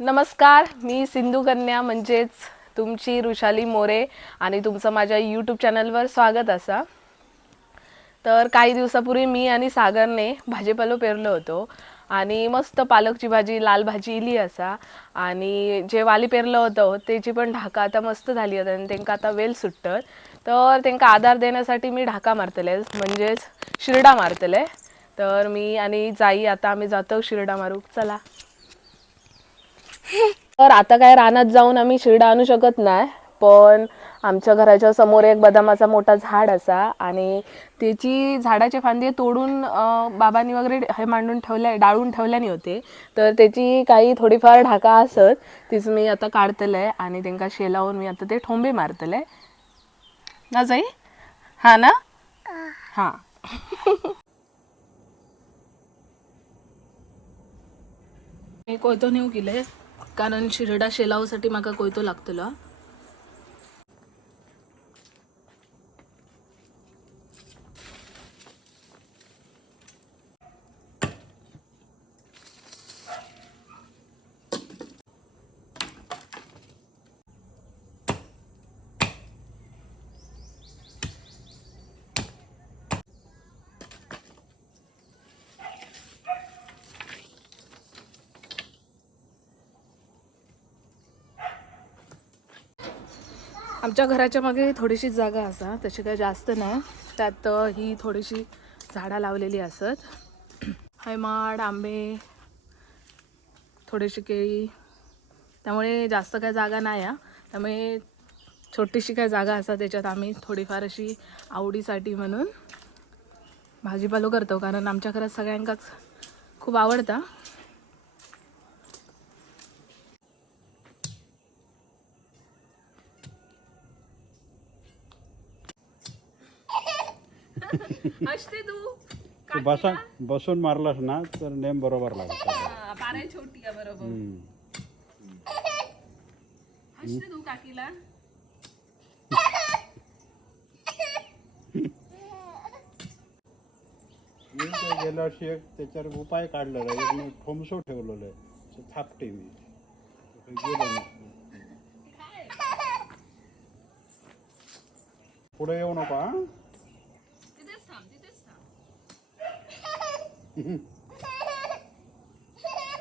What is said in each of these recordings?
नमस्कार मी सिंधू कन्या म्हणजेच तुमची रुशाली मोरे आणि तुमचं माझ्या यूट्यूब चॅनलवर स्वागत असा. तर काही दिवसापूर्वी मी आणि सागरने भाजीपालो पेरलो होतो आणि मस्त पालकची भाजी लाल भाजी इली असा. आणि जे वाली पेरलं होतं त्याची पण ढाका आता मस्त झाली होती आणि त्यांना आता वेल सुट्टत तर त्यांना आधार देण्यासाठी मी ढाका मारतले म्हणजेच शिरडा मारतले. तर मी आणि जाई आता आम्ही जातो शिरडा मारूक चला. तर आता काय रानात जाऊन आम्ही शिडा आणू शकत नाही पण आमच्या घराच्या समोर एक बदामाचा मोठा झाड असा आणि त्याची झाडाचे फांदे तोडून बाबांनी वगैरे हे मांडून ठेवल्या डाळून ठेवल्याने होते. तर त्याची काही थोडीफार ढाका असत तीच मी आता काढतलंय आणि त्यांका शेलावून मी आता ते ठोंबे मारतले ना जाई? हा ना? हा. मी कोयतो नेऊ केले कारण शिरडा शेलावसाठी म्हाका कोयतो लागतलो आमच्या घराच्या मागे थोडीशी जागा असा तशी काय जास्त नाही. त्यात ही थोडीशी झाडं लावलेली असत. हैमाड आंबे थोडीशी केळी. त्यामुळे जास्त काय जागा नाही आहे त्यामुळे छोटीशी काय जागा असा त्याच्यात आम्ही थोडीफार अशी आवडीसाठी म्हणून भाजीपालो करतो कारण आमच्या घरात सगळ्यांकाच खूप आवडता. असते तू तू बसा बसून मारलास ना तर नेम बरोबर लागत छोटी आहे बरोबर. हसते तू काकीला मी ते गेल्या वर्षी एक त्याच्यावर उपाय काढलेला एक मी ठोमसो ठेवलेलं आहे. ते थापटे मी. ते गेलो नाही. पुढे येऊ नका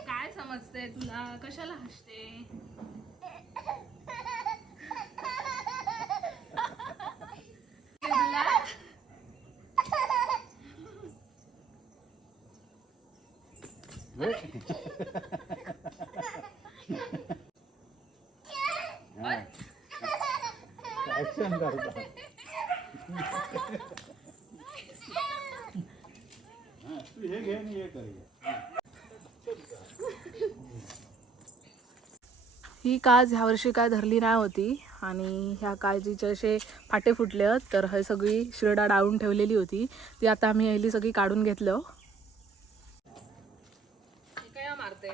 काय समजते तुला? कशाला हसते? तुला हा. Action करता. हा, तू हे घे आणि हे कर घे. ही काज ह्या वर्षी काय धरली नाही होती. आणि ह्या काळजीचे असे फाटे फुटले तर हे सगळी शिरडा डाळून ठेवलेली होती. ती आता आम्ही ह्याली सगळी काढून घेतलं. काय मारते?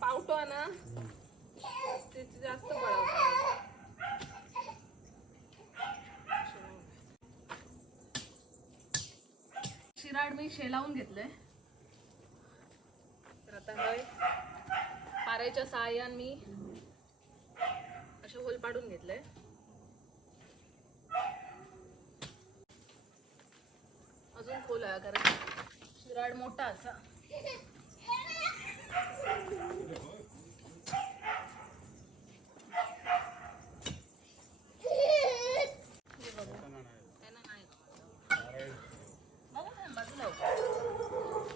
पावटो ना? जास्त शिराड मी शेलावून घेतलंय तर आता होय जाळीच्या सहाय्यान मी असे होल पाडून घेतले. अजून खोल आहे कारण शिराड मोठा असा त्यांना नाही. बघा ना, बाजूला हो.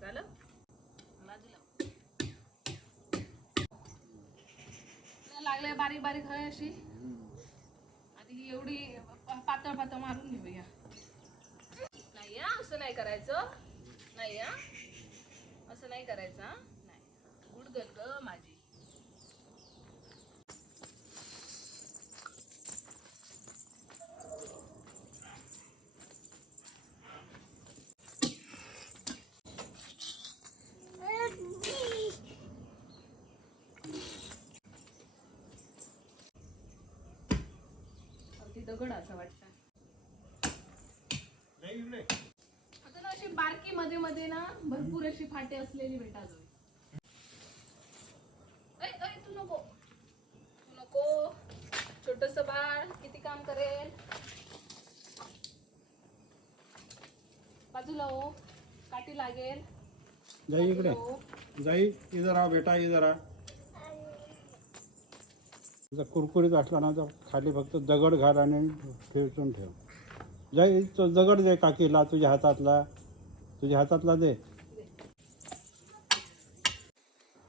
झालं बाजूला लागले बारीक बारीक हवी अशी. एवढी पातळ पातळ मारून घेऊया. नाही असं नाही करायचं. नाही हा. असं नाही करायचं नाही. गुड गर्ल ग माझी. दगड असं वाटतं. आता ना अशी बारकी मध्ये मध्ये ना भरपूर अशी फाटे असलेली भेटा जाऊ. तू नको. तू नको. छोटस बाळ किती काम करेल? बाजूला हो. काठी लागेल. जाई इकडे. हो. जाई इधर आ बेटा इधर आ. जर कुरकुरीत असला ना तर खाली फक्त दगड घाल आणि खेचून ठेव. जाई तो दगड दे काकीला तुझ्या हातातला. तुझ्या हातातला दे.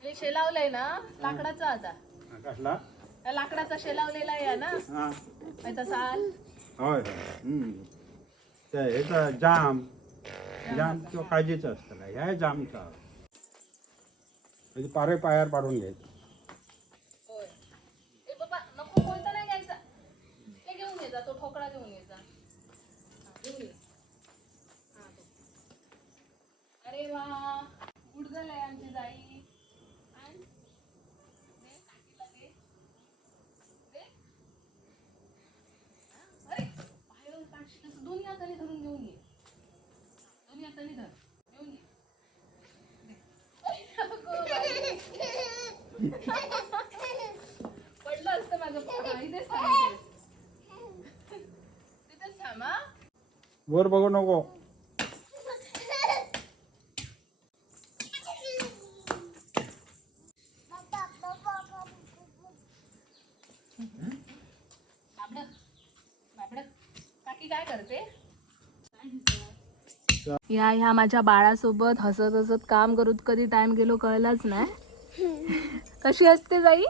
हे शेलावलंय ना लाकडाचा आता. कसला? या लाकडाचा शेलावलेला आहे ना. हा. साल होय होय. हम्म. ते ह्याचा जाम. जाम किंवा काळजीचं असतं ह्या जामचा. म्हणजे पारे पायावर पाडून घ्यायचं होय ए बाबा नको कोणता नाही घ्यायचा ते घेऊन ये घेऊन ये जा घेऊन ये. हा, अरे वा गुड झालंय आमची जाई. दोन्ही हाताने धरून घेऊन ये. दोन्ही हाताने धर. घेऊन ये दे. अरे, नको बाई. पडलं असतं माझं पोट. इथेच थांब, इथेच. तिथेच थांब, हा. वर बघू नको बाबडं, बाबडं. काकी काय करते या ह्या माझ्या बाळासोबत हसत हसत काम करूत कधी टाइम गेलो कळलाच नाही कशी असते जाई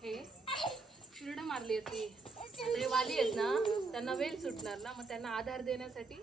हे येते. वाली आहेत ना त्यांना वेल सुटणार ना मग त्यांना आधार देण्यासाठी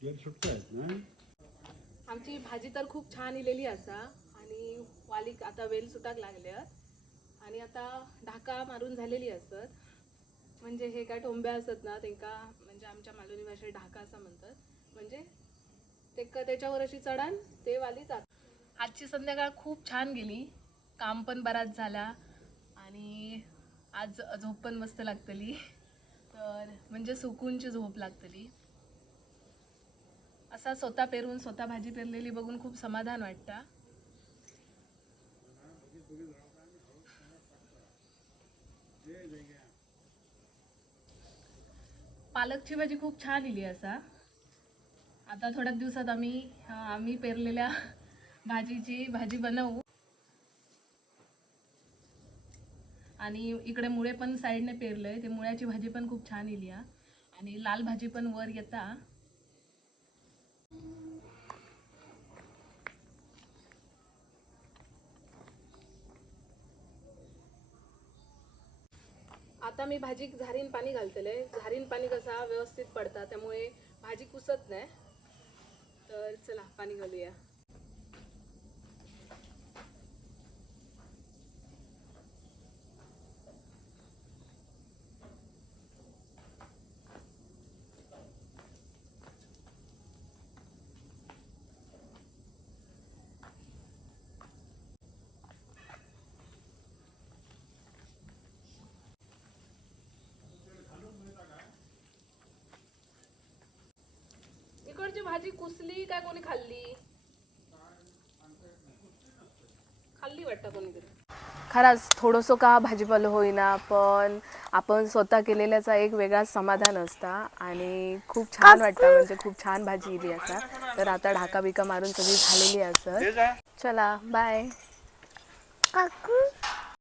आहेत ना आमची भाजी तर खूप छान इलेली असा आणि वाली आता वेल सुटाक लागल्यात. आणि आता ढाका मारून झालेली असत. म्हणजे हे काय टोंब्या असत ना तेंका म्हणजे आमच्या मालवणी भाषेत ढाका असं म्हणतात. म्हणजे ते त्याच्यावर अशी चढान ते वाली जात आजची संध्याकाळ खूप छान गेली. काम पण बराच झाला आणि आज झोप पण मस्त लागतली. तर म्हणजे सुकूनची झोप लागतली. असा स्वतः पेरून स्वतः भाजी पेरलेली बघून खूप समाधान वाटतं. पालकची भाजी खूप छान इली असा. आता थोड्याच दिवसात आम्ही आम्ही पेरलेल्या भाजीची भाजी बनवू. आणि इकडे मुळे पण साईडने पेरलंय ते मुळ्याची भाजी पण खूप छान इली आणि लाल भाजी पण वर येता. आता मी भाजी झारीन पाणी घालतले. झारीन पाणी कसा व्यवस्थित पडता त्यामुळे भाजी कुसत नाही. तर चला पाणी घालूया. इकडची भाजी कुसली काय कोणी खाल्ली? खाल्ली खरंच थोडंसं का भाजीपाला होईना पण आपण स्वतः केलेल्याचा एक वेगळा समाधान असता आणि खूप छान वाटतं म्हणजे खूप छान भाजी इली असा तर आता ढाका बिका मारून सगळी झालेली असत चला बाय काकू?